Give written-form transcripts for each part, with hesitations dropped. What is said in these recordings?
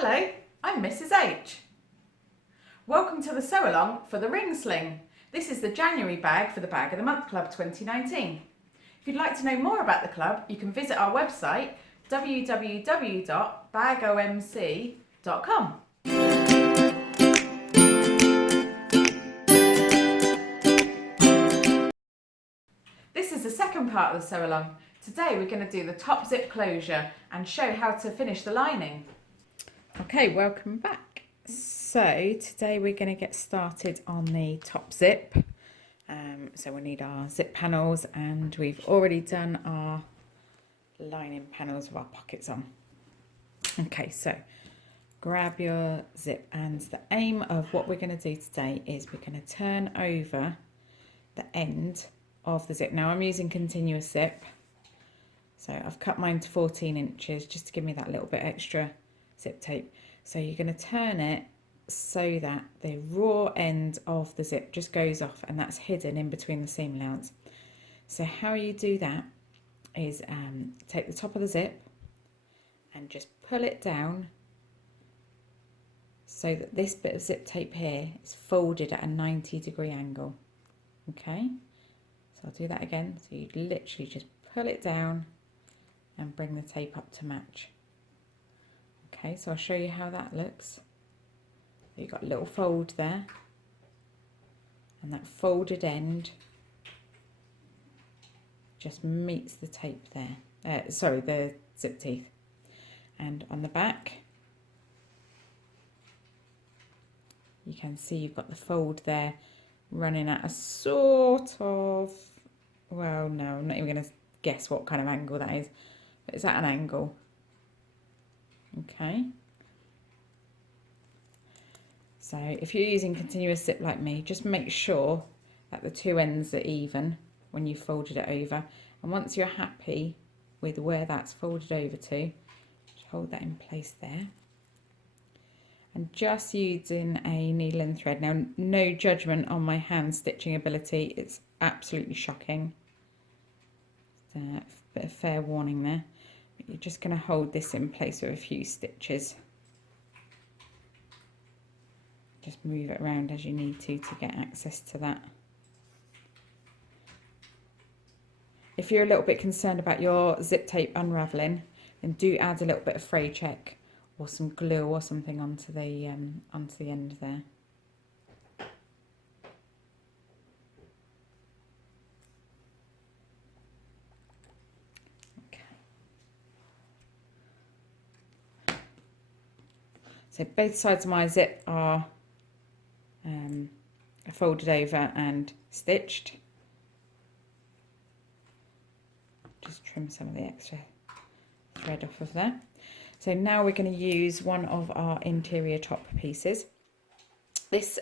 Hello, I'm Mrs H. Welcome to the sew along for the Ring Sling. This is the January bag for the Bag of the Month Club 2019. If you'd like to know more about the club, you can visit our website www.bagomc.com. This is the second part of the sew along. Today we're going to do the top zip closure and show how to finish the lining. Okay, welcome back. So today we're going to get started on the top zip. So we need our zip panels, and we've already done our lining panels with our pockets on. Okay, so grab your zip, and the aim of what we're going to do today is we're going to turn over the end of the zip. Now I'm using continuous zip, so I've cut mine to 14 inches just to give me that little bit extra zip tape. So you're going to turn it so that the raw end of the zip just goes off, and that's hidden in between the seam allowance. So how you do that is take the top of the zip and just pull it down so that this bit of zip tape here is folded at a 90-degree angle. Okay, so I'll do that again. So you literally just pull it down and bring the tape up to match. Okay, so I'll show you how that looks. You've got a little fold there, and that folded end just meets the tape there. Sorry, the zip teeth. And on the back, you can see you've got the fold there running at a sort of, well, no, I'm not even going to guess what kind of angle that is, but it's at an angle. Okay. So if you're using continuous zip like me, just make sure that the two ends are even when you've folded it over. And once you're happy with where that's folded over to, just hold that in place there. And just using a needle and thread. Now, no judgment on my hand stitching ability. It's absolutely shocking. A bit of fair warning there. But you're just going to hold this in place with a few stitches. Just move it around as you need to get access to that. If you're a little bit concerned about your zip tape unravelling, then do add a little bit of fray check or some glue or something onto the end there. Okay. So both sides of my zip are folded over and stitched. Just trim some of the extra thread off of there. So now we're going to use one of our interior top pieces. This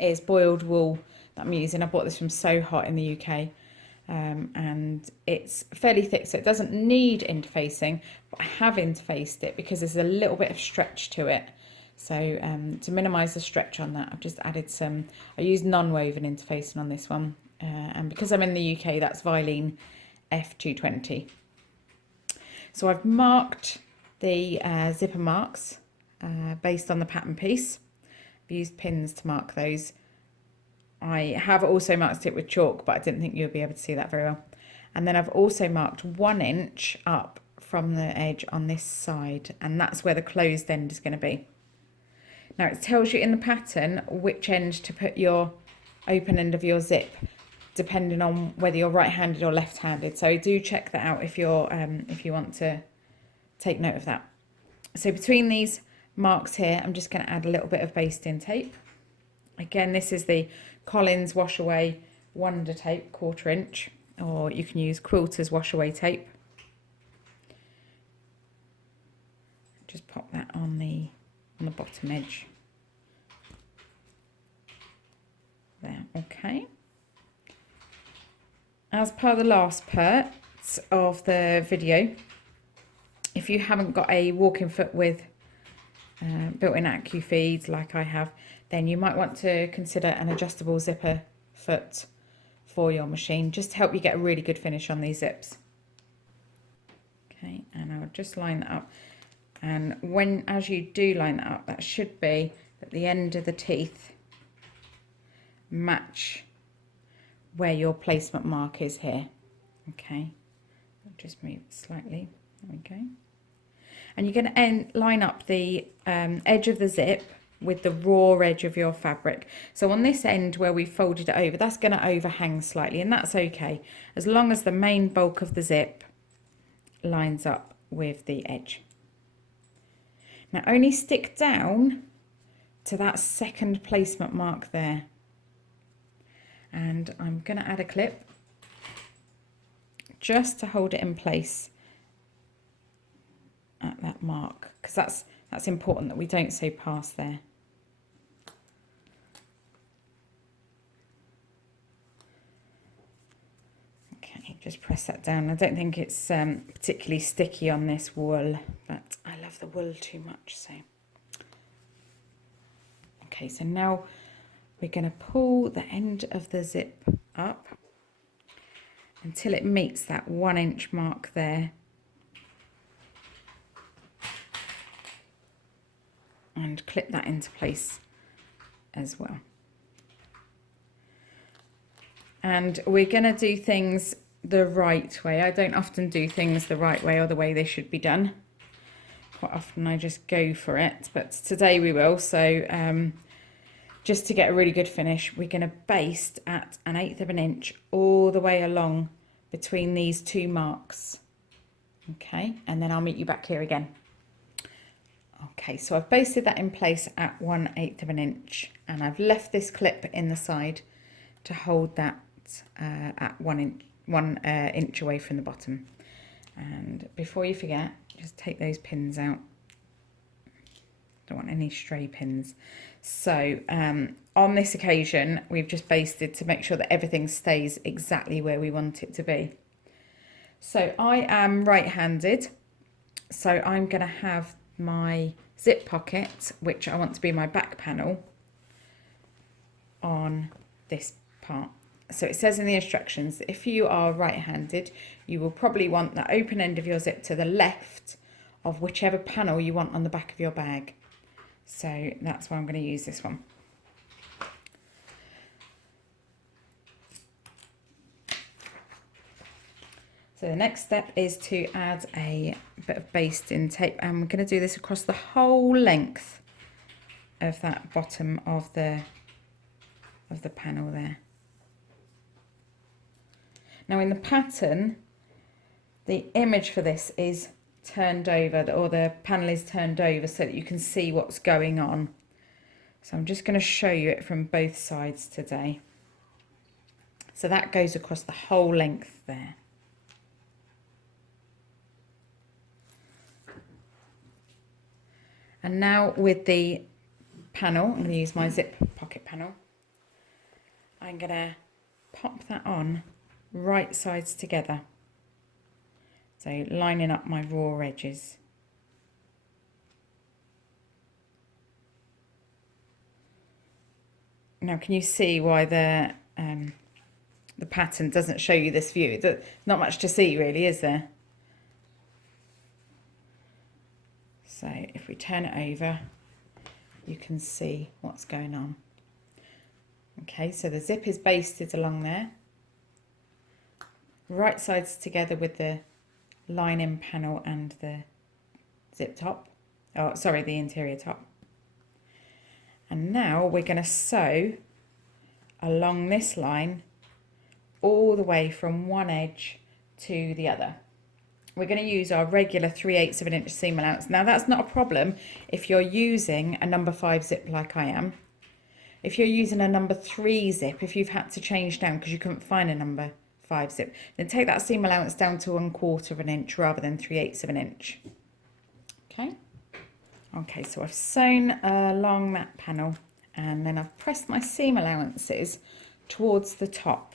is boiled wool that I'm using. I bought this from So Hot in the UK, and it's fairly thick, so it doesn't need interfacing, but I have interfaced it because there's a little bit of stretch to it. So to minimise the stretch on that, I've just added some, I used non-woven interfacing on this one, and because I'm in the UK, that's Vilene F220. So I've marked the zipper marks based on the pattern piece. I've used pins to mark those. I have also marked it with chalk, but I didn't think you'll be able to see that very well. And then I've also marked 1 inch up from the edge on this side, and that's where the closed end is going to be. Now it tells you in the pattern which end to put your open end of your zip, depending on whether you're right-handed or left-handed. So do check that out if you're if you want to take note of that. So between these marks here, I'm just going to add a little bit of basting tape. Again, this is the Collins Wash Away Wonder Tape, 1/4 inch, or you can use Quilter's Wash Away tape. Just pop that on the bottom edge. There, okay. As per the last part of the video, if you haven't got a walking foot with built-in acu feeds like I have, then you might want to consider an adjustable zipper foot for your machine, just to help you get a really good finish on these zips. Okay, and I'll just line that up And as you do line that up, that should be at the end of the teeth match where your placement mark is here. Okay, I'll just move it slightly. There we go. And you're going to line up the edge of the zip with the raw edge of your fabric. So on this end where we folded it over, that's going to overhang slightly, and that's okay, as long as the main bulk of the zip lines up with the edge. Now only stick down to that second placement mark there. And I'm going to add a clip just to hold it in place at that mark, because that's important that we don't sew past there. Okay, just press that down. I don't think it's particularly sticky on this wool, but I love the wool too much. So okay, so now we're going to pull the end of the zip up until it meets that 1 inch mark there. And clip that into place as well. And we're going to do things the right way. I don't often do things the right way or the way they should be done. Quite often I just go for it, but today we will. So just to get a really good finish, we're going to baste at 1/8 of an inch all the way along between these two marks. Okay, and then I'll meet you back here again. Okay, so I've basted that in place at 1/8 of an inch, and I've left this clip in the side to hold that at 1 inch away from the bottom. And before you forget, just take those pins out. Don't want any stray pins. So on this occasion, we've just basted to make sure that everything stays exactly where we want it to be. So I am right-handed, so I'm going to have my zip pocket, which I want to be my back panel, on this part. So it says in the instructions that if you are right-handed, you will probably want the open end of your zip to the left of whichever panel you want on the back of your bag. So that's why I'm going to use this one. So the next step is to add a bit of basting tape, and we're going to do this across the whole length of that bottom of the panel there. Now in the pattern, the image for this is turned over, or the panel is turned over so that you can see what's going on. So I'm just going to show you it from both sides today. So that goes across the whole length there. And now with the panel, I'm going to use my zip pocket panel. I'm going to pop that on right sides together. So lining up my raw edges. Now can you see why the pattern doesn't show you this view? There's not much to see really, is there? So if we turn it over, you can see what's going on. Okay, so the zip is basted along there. Right sides together with the lining panel and the zip top. Oh, sorry, the interior top. And now we're going to sew along this line all the way from one edge to the other. We're going to use our regular 3/8 of an inch seam allowance. Now that's not a problem if you're using a number 5 zip like I am. If you're using a number 3 zip, if you've had to change down because you couldn't find a number 5 zip, then take that seam allowance down to 1/4 of an inch rather than 3/8 of an inch. Okay, so I've sewn along that panel, and then I've pressed my seam allowances towards the top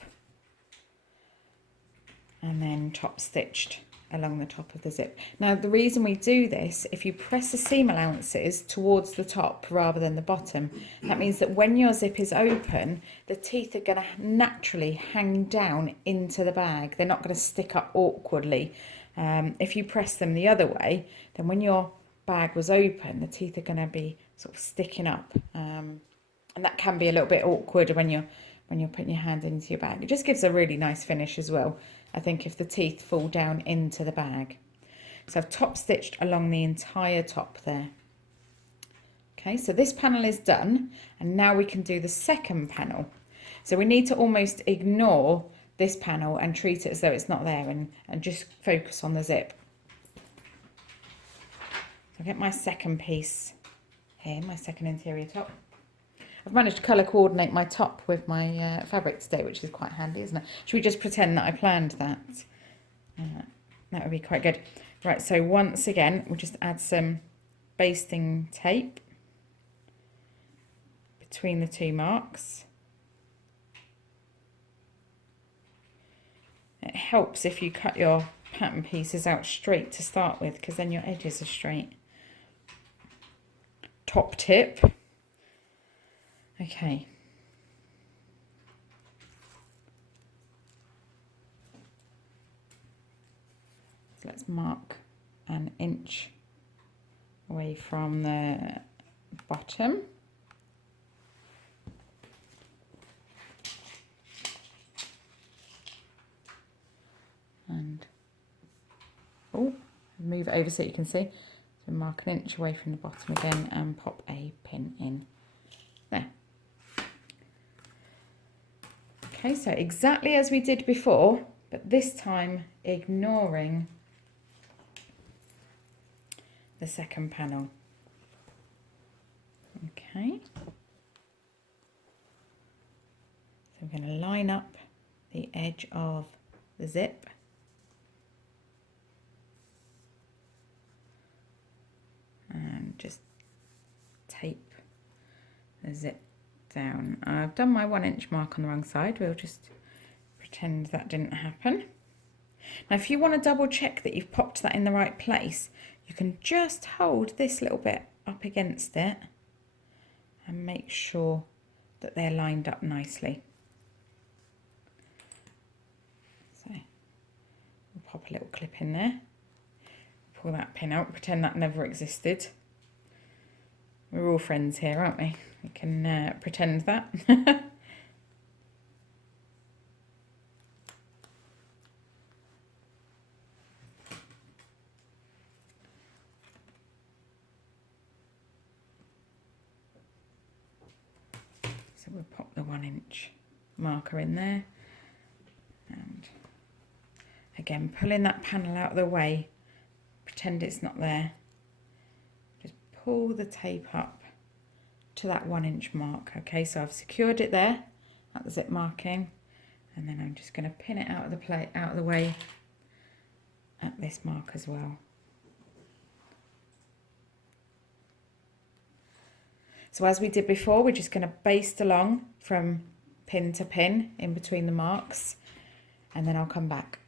and then top stitched along the top of the zip. Now the reason we do this, if you press the seam allowances towards the top rather than the bottom, that means that when your zip is open, the teeth are going to naturally hang down into the bag. They're not going to stick up awkwardly. If you press them the other way, then when you're bag was open, the teeth are going to be sort of sticking up, and that can be a little bit awkward when you're putting your hand into your bag. It just gives a really nice finish as well, I think, if the teeth fall down into the bag. So I've top stitched along the entire top there. Okay, so this panel is done, and now we can do the second panel. So we need to almost ignore this panel and treat it as though it's not there, and just focus on the zip. I'll get my second piece here, my second interior top. I've managed to colour coordinate my top with my fabric today, which is quite handy, isn't it? Should we just pretend that I planned that? That would be quite good. Right, so once again, we'll just add some basting tape between the two marks. It helps if you cut your pattern pieces out straight to start with, because then your edges are straight. Top tip. Okay. So let's mark an inch away from the bottom. And move it over so you can see. So mark an inch away from the bottom again and pop a pin in there. Okay, so exactly as we did before, but this time ignoring the second panel. Okay. So we're going to line up the edge of the zip. And just tape the zip down. I've done my 1 inch mark on the wrong side. We'll just pretend that didn't happen. Now if you want to double check that you've popped that in the right place, you can just hold this little bit up against it and make sure that they're lined up nicely. So we'll pop a little clip in there. Pull that pin out, pretend that never existed. We're all friends here, aren't we? We can pretend that. So we'll pop the 1 inch marker in there. And again, pulling that panel out of the way, pretend it's not there. Just pull the tape up to that 1 inch mark. Okay, so I've secured it there at the zip marking, and then I'm just going to pin it out of the way at this mark as well. So as we did before, we're just going to baste along from pin to pin in between the marks, and then I'll come back.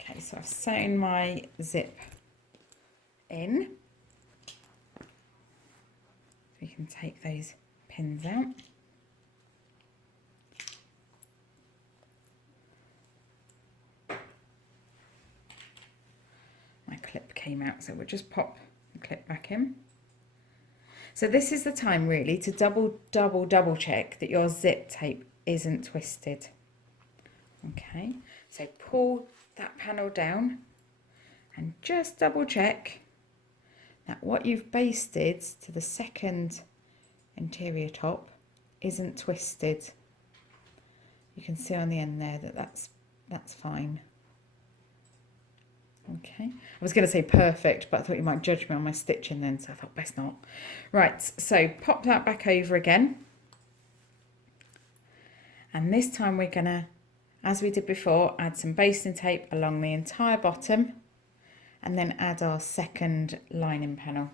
Okay, so I've sewn my zip in. So you can take those pins out. My clip came out, so we'll just pop the clip back in. So this is the time really to double check that your zip tape isn't twisted. Okay, so pull that panel down and just double check that what you've basted to the second interior top isn't twisted. You can see on the end there that that's fine. Okay, I was going to say perfect, but I thought you might judge me on my stitching then, so I thought best not. Right, so pop that back over again. And this time we're going to, as we did before, add some basting tape along the entire bottom and then add our second lining panel.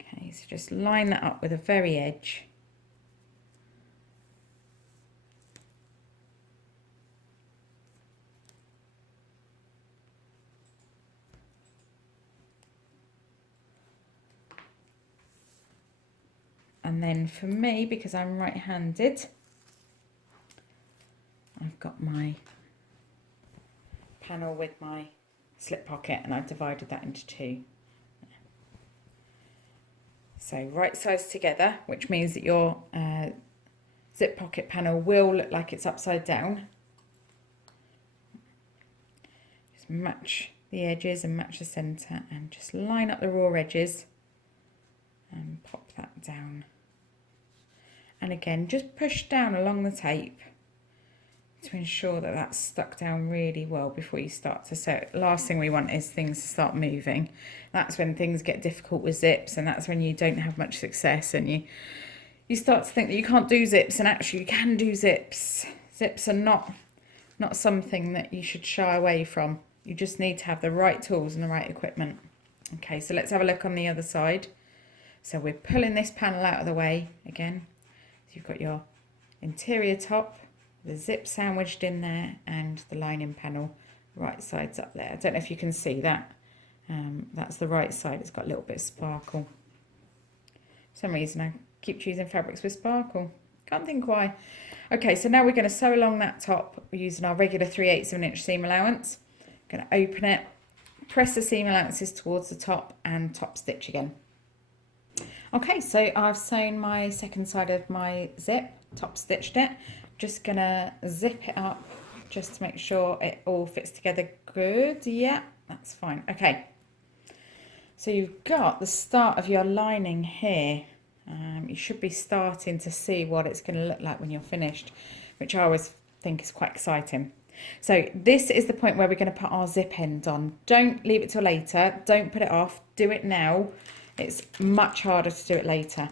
Okay, so just line that up with the very edge. And then for me, because I'm right-handed, got my panel with my slip pocket, and I've divided that into two. So right sides together, which means that your zip pocket panel will look like it's upside down. Just match the edges and match the centre, and just line up the raw edges and pop that down. And again, just push down along the tape to ensure that that's stuck down really well before you start to sew. Last thing we want is things to start moving. That's when things get difficult with zips, and that's when you don't have much success, and you start to think that you can't do zips, and actually you can do zips. Zips are not something that you should shy away from. You just need to have the right tools and the right equipment. Okay, so let's have a look on the other side. So we're pulling this panel out of the way again. So you've got your interior top, the zip sandwiched in there, and the lining panel right sides up there. I don't know if you can see that. That's the right side. It's got a little bit of sparkle. For some reason I keep choosing fabrics with sparkle. Can't think why. Okay, so now we're going to sew along that top. We're using our regular 3/8 of an inch seam allowance. Going to open it, press the seam allowances towards the top, and top stitch again. Okay, so I've sewn my second side of my zip, top stitched it. Just gonna zip it up just to make sure it all fits together good. Yeah, that's fine. Okay, so you've got the start of your lining here. You should be starting to see what it's going to look like when you're finished, which I always think is quite exciting. So this is the point where we're going to put our zip end on. Don't leave it till later. Don't put it off. Do it now. It's much harder to do it later.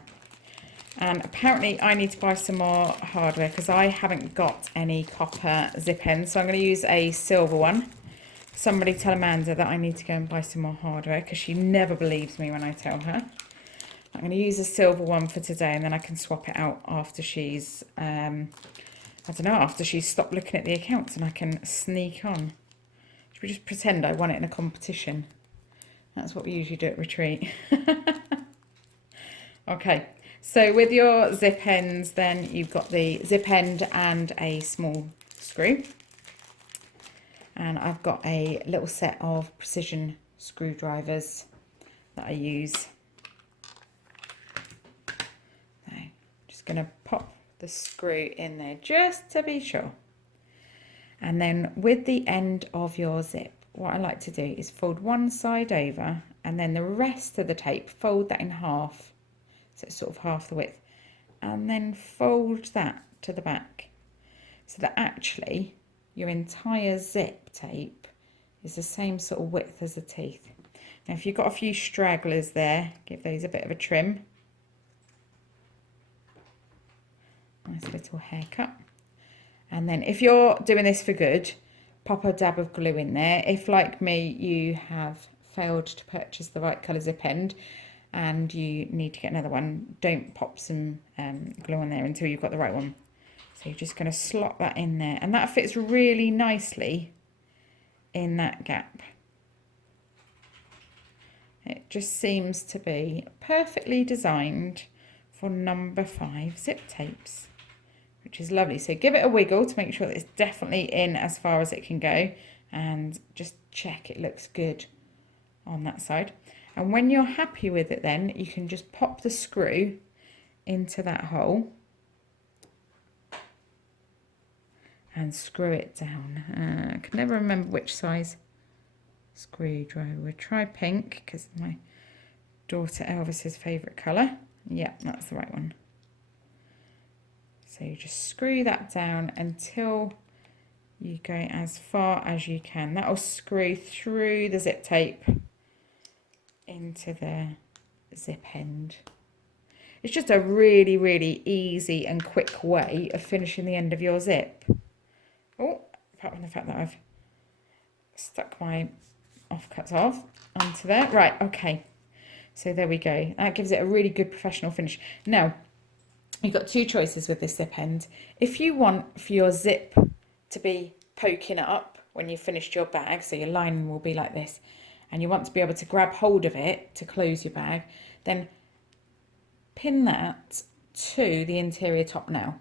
And apparently I need to buy some more hardware because I haven't got any copper zip ends. So I'm going to use a silver one. Somebody tell Amanda that I need to go and buy some more hardware because she never believes me when I tell her. I'm going to use a silver one for today, and then I can swap it out after she's, after she's stopped looking at the accounts, and I can sneak on. Should we just pretend I won it in a competition? That's what we usually do at retreat. Okay, so with your zip ends, then you've got the zip end and a small screw. And I've got a little set of precision screwdrivers that I use. Going to pop the screw in there just to be sure. And then with the end of your zip, what I like to do is fold one side over, and then the rest of the tape, fold that in half, so it's sort of half the width, and then fold that to the back, so that actually your entire zip tape is the same sort of width as the teeth. Now if you've got a few stragglers there, give those a bit of a trim. Nice little haircut. And then if you're doing this for good, pop a dab of glue in there. If, like me, you have failed to purchase the right colour zip end and you need to get another one, don't pop some glue on there until you've got the right one. So you're just going to slot that in there, and that fits really nicely in that gap. It just seems to be perfectly designed for number 5 zip tapes, which is lovely. So give it a wiggle to make sure that it's definitely in as far as it can go, and just check it looks good on that side. And when you're happy with it, then you can just pop the screw into that hole and screw it down. I can never remember which size screwdriver. We'll try pink because my daughter Elvis's favourite colour. Yeah, that's the right one. So you just screw that down until you go as far as you can. That will screw through the zip tape into the zip end. It's just a really, really easy and quick way of finishing the end of your zip. Oh, apart from the fact that I've stuck my offcuts off onto there. Right, okay. So there we go. That gives it a really good professional finish. Now, you've got two choices with this zip end. If you want for your zip to be poking up when you've finished your bag, so your lining will be like this, and you want to be able to grab hold of it to close your bag, then pin that to the interior top now.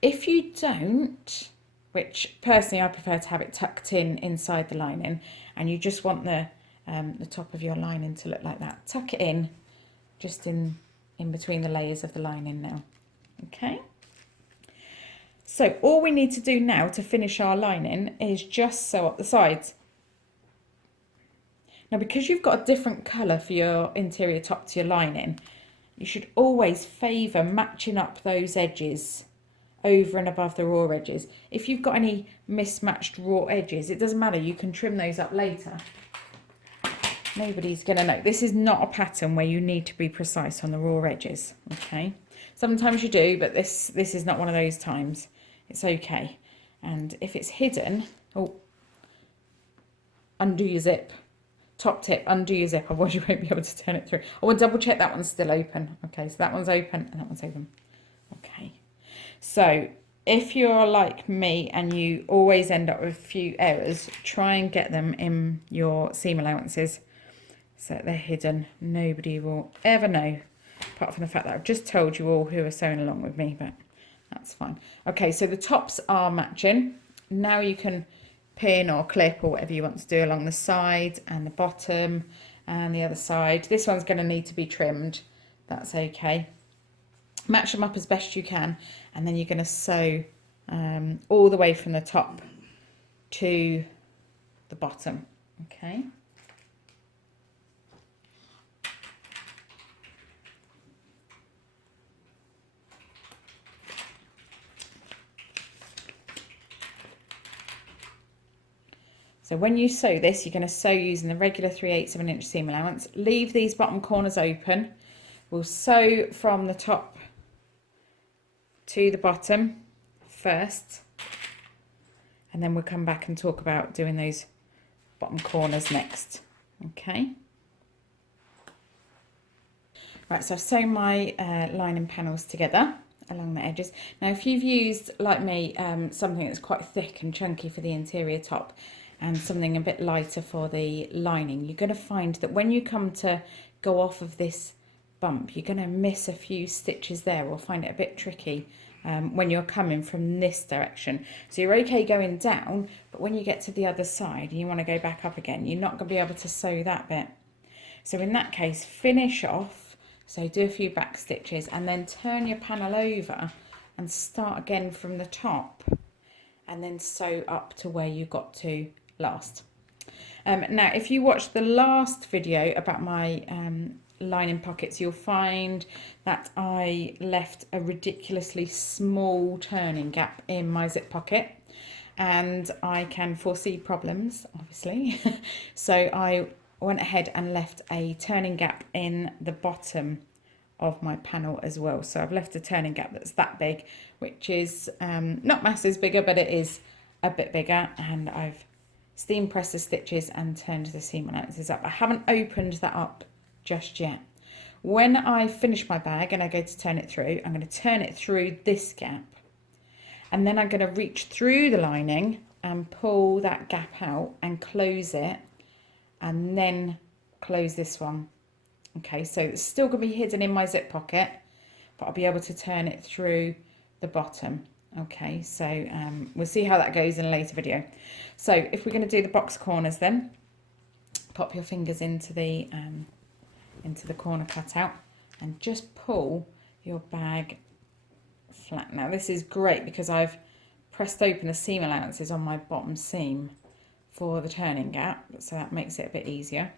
If you don't, which personally I prefer to have it tucked in inside the lining, and you just want the top of your lining to look like that, tuck it in just in between the layers of the lining now. Okay. So all we need to do now to finish our lining is just sew up the sides. Now, because you've got a different colour for your interior top to your lining, you should always favour matching up those edges over and above the raw edges. If you've got any mismatched raw edges, it doesn't matter, you can trim those up later. Nobody's going to know. This is not a pattern where you need to be precise on the raw edges, okay? Sometimes you do, but this is not one of those times. It's okay. And if it's hidden, oh, undo your zip. Top tip, undo your zip, otherwise you won't be able to turn it through. I will double check that one's still open. Okay, so that one's open and that one's open. Okay. So if you're like me and you always end up with a few errors, try and get them in your seam allowances so that they're hidden. Nobody will ever know, apart from the fact that I've just told you all who are sewing along with me, but that's fine. Okay, so the tops are matching. Now you can pin or clip or whatever you want to do along the side and the bottom and the other side. This one's going to need to be trimmed. That's okay. Match them up as best you can, and then you're going to sew all the way from the top to the bottom. Okay. So when you sew this, you're going to sew using the regular 3/8 of an inch seam allowance. Leave these bottom corners open. We'll sew from the top to the bottom first, and then we'll come back and talk about doing those bottom corners next. Okay. Right, so I've sewn my lining panels together along the edges. Now, if you've used, like me, something that's quite thick and chunky for the interior top, and something a bit lighter for the lining, you're going to find that when you come to go off of this bump, you're going to miss a few stitches there, or find it a bit tricky when you're coming from this direction. So you're okay going down, but when you get to the other side and you want to go back up again, you're not going to be able to sew that bit. So in that case, finish off, so do a few back stitches and then turn your panel over and start again from the top, and then sew up to where you got to last. Now, if you watched the last video about my lining pockets, you'll find that I left a ridiculously small turning gap in my zip pocket, and I can foresee problems, obviously. So I went ahead and left a turning gap in the bottom of my panel as well. So I've left a turning gap that's that big, which is not masses bigger, but it is a bit bigger, and I've steam pressed the stitches and turned the seam allowances up. I haven't opened that up just yet. When I finish my bag and I go to turn it through, I'm going to turn it through this gap, and then I'm going to reach through the lining and pull that gap out and close it, and then close this one. Okay, so it's still going to be hidden in my zip pocket, but I'll be able to turn it through the bottom. Okay, so we'll see how that goes in a later video. So if we're going to do the box corners, then pop your fingers into the corner cutout and just pull your bag flat. Now this is great because I've pressed open the seam allowances on my bottom seam for the turning gap, so that makes it a bit easier.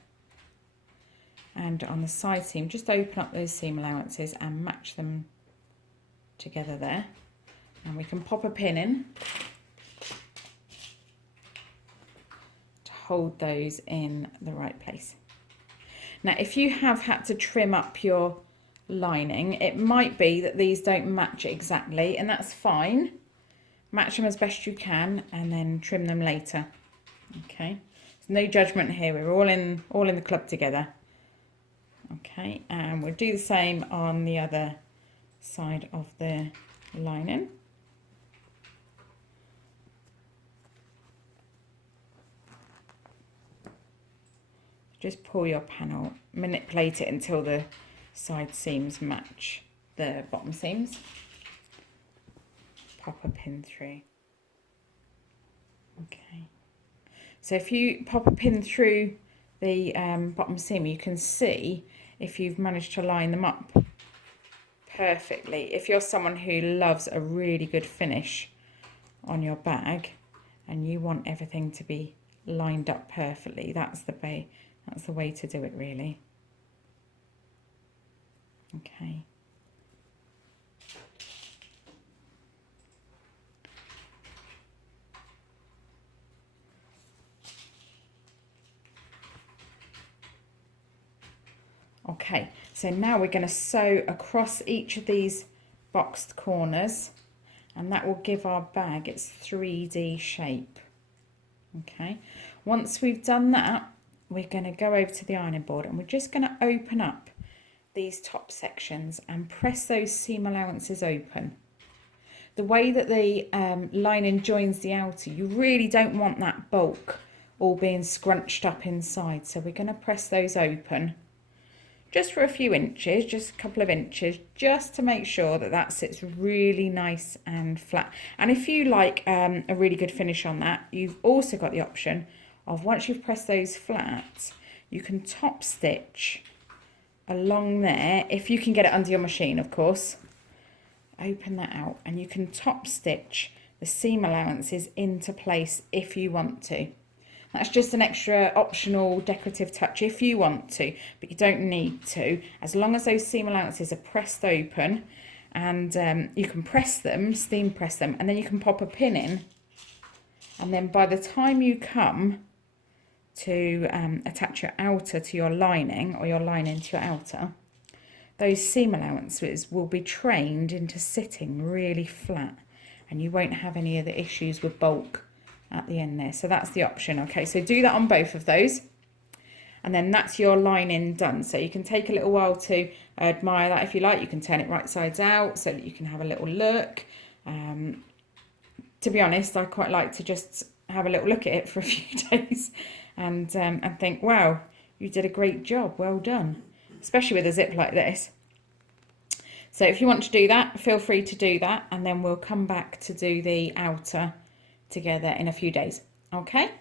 And on the side seam, just open up those seam allowances and match them together there. And we can pop a pin in to hold those in the right place. Now, if you have had to trim up your lining, it might be that these don't match exactly, and that's fine. Match them as best you can and then trim them later. Okay, there's no judgment here. We're all in the club together. Okay, and we'll do the same on the other side of the lining. Just pull your panel, manipulate it until the side seams match the bottom seams. pop a pin through. Okay, so if you pop a pin through the bottom seam, you can see if you've managed to line them up perfectly. If you're someone who loves a really good finish on your bag and you want everything to be lined up perfectly, that's the way to do it, really. Okay. Okay, so now we're going to sew across each of these boxed corners, and that will give our bag its 3D shape. Okay, once we've done that, we're going to go over to the ironing board and we're just going to open up these top sections and press those seam allowances open. The way that the lining joins the outer, you really don't want that bulk all being scrunched up inside, so we're going to press those open just for a few inches, just a couple of inches, just to make sure that that sits really nice and flat. And if you like a really good finish on that, you've also got the option of, once you've pressed those flat, you can top stitch along there, if you can get it under your machine, of course. Open that out and you can top stitch the seam allowances into place if you want to. That's just an extra optional decorative touch if you want to, but you don't need to, as long as those seam allowances are pressed open. And you can press them, steam press them, and then you can pop a pin in, and then by the time you come to attach your outer to your lining, or your lining to your outer, those seam allowances will be trained into sitting really flat, and you won't have any of the issues with bulk at the end there. So that's the option. Okay, so do that on both of those, and then that's your lining done. So you can take a little while to admire that if you like. You can turn it right sides out so that you can have a little look. To be honest, I quite like to just have a little look at it for a few days and think, wow, you did a great job, well done, especially with a zip like this. So if you want to do that, feel free to do that, and then we'll come back to do the outer together in a few days. Okay?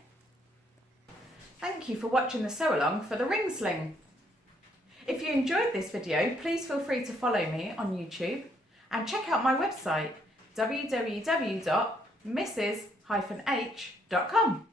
Thank you for watching the sew along for the Ring Sling. If you enjoyed this video, please feel free to follow me on YouTube and check out my website www.mrs-h.com.